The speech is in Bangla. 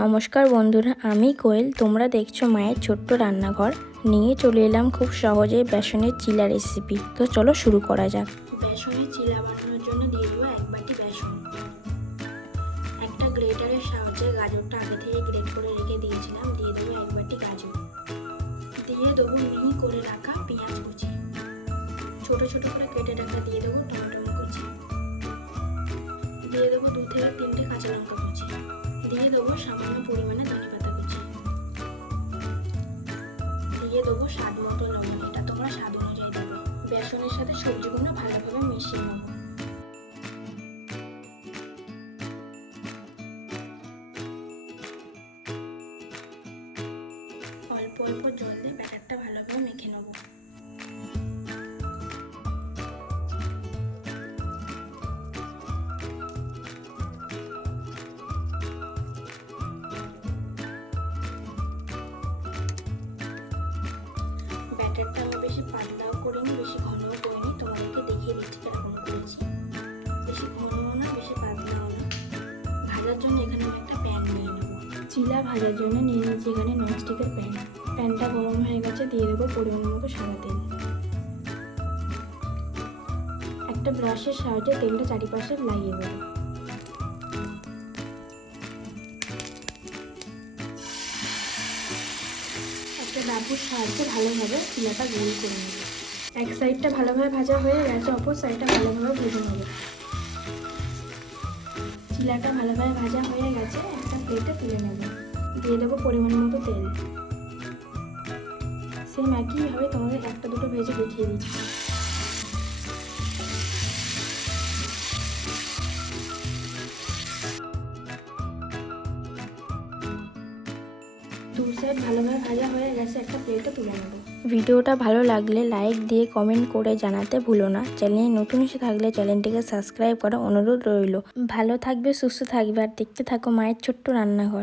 নমস্কার বন্ধুরা, আমি কোয়েল। তোমরা দেখছ মায়ের ছোট্ট রান্নাঘর। নিয়ে চলে এলাম খুব সহজে বেসনের চিলা রেসিপি তো চলো শুরু করা যাক। বেসনের চিলা বানানোর জন্য দিয়ে দেবো এক বাটি বেসন। একটা গ্রেটারের সাহায্যে গাজরটা আগে থেকে গ্রেট করে রেখে দিয়েছিলাম। দিয়ে দেবো এক বাটি গাজর। দিয়ে দেবো মিহি করে রাখা পেঁয়াজ কুচি। ছোট ছোট করে কেটে রাখা দিয়ে দেবো টমেটো কুচি। দিয়ে দেবো দু থেকে তিনটে কাঁচা লঙ্কা কুচি। দিয়ে দেবো সামান্য পরিমাণে ধনে পাতা কুচি। দিয়ে দেবো স্বাদ মতো লবণ। এটা তোমরা স্বাদ অনুযায়ী দেবে। বেসনের সাথে সবজিগুলো ভালোভাবে মিশিয়ে নেব। অল্প অল্প জল দিয়ে ব্যাটারটা ভালোভাবে মেখে নেব। বেশি পাতলাও করিনি, বেশি ঘনও করিনি। তোমাদেরকে দেখিয়ে দিচ্ছি কেরকম করেছি। বেশি ঘনও না, বেশি পাতলাও না। ভাজার জন্য এখানে আমি একটা প্যান নিয়ে নেব। চিলা ভাজার জন্য নিয়ে নিয়েছি এখানে ননস্টিকের প্যান প্যানটা গরম হয়ে গেছে, দিয়ে দেবো পরিমাণ মতো সাদা তেল। একটা ব্রাশের সাহায্যে তেলটা চারিপাশে লাগিয়ে দেবো। ডাবুর সাহায্যে ভালোভাবে চিলাটা গোল করে নেব। এক সাইডটা ভালোভাবে ভাজা হয়ে গেছে, অপর সাইডটা ভালোভাবে ভেজে নেব। চিলাটা ভালোভাবে ভাজা হয়ে গেছে, একটা প্লেটে তুলে নেব। দিয়ে দেবো পরিমাণ মতো তেল। সেম একইভাবে তোমাদের একটা দুটো ভেজে দেখিয়ে দিচ্ছি। ভিডিওটা ভালো লাগলে লাইক দিয়ে কমেন্ট করে জানাতে ভুলো না। চ্যানেলে নতুন এসে থাকলে চ্যানেলটিকে সাবস্ক্রাইব করা অনুরোধ রইল। ভালো থাকবে, সুস্থ থাকবে, আর দেখতে থাকো মায়ের ছোট্ট রান্নাঘর।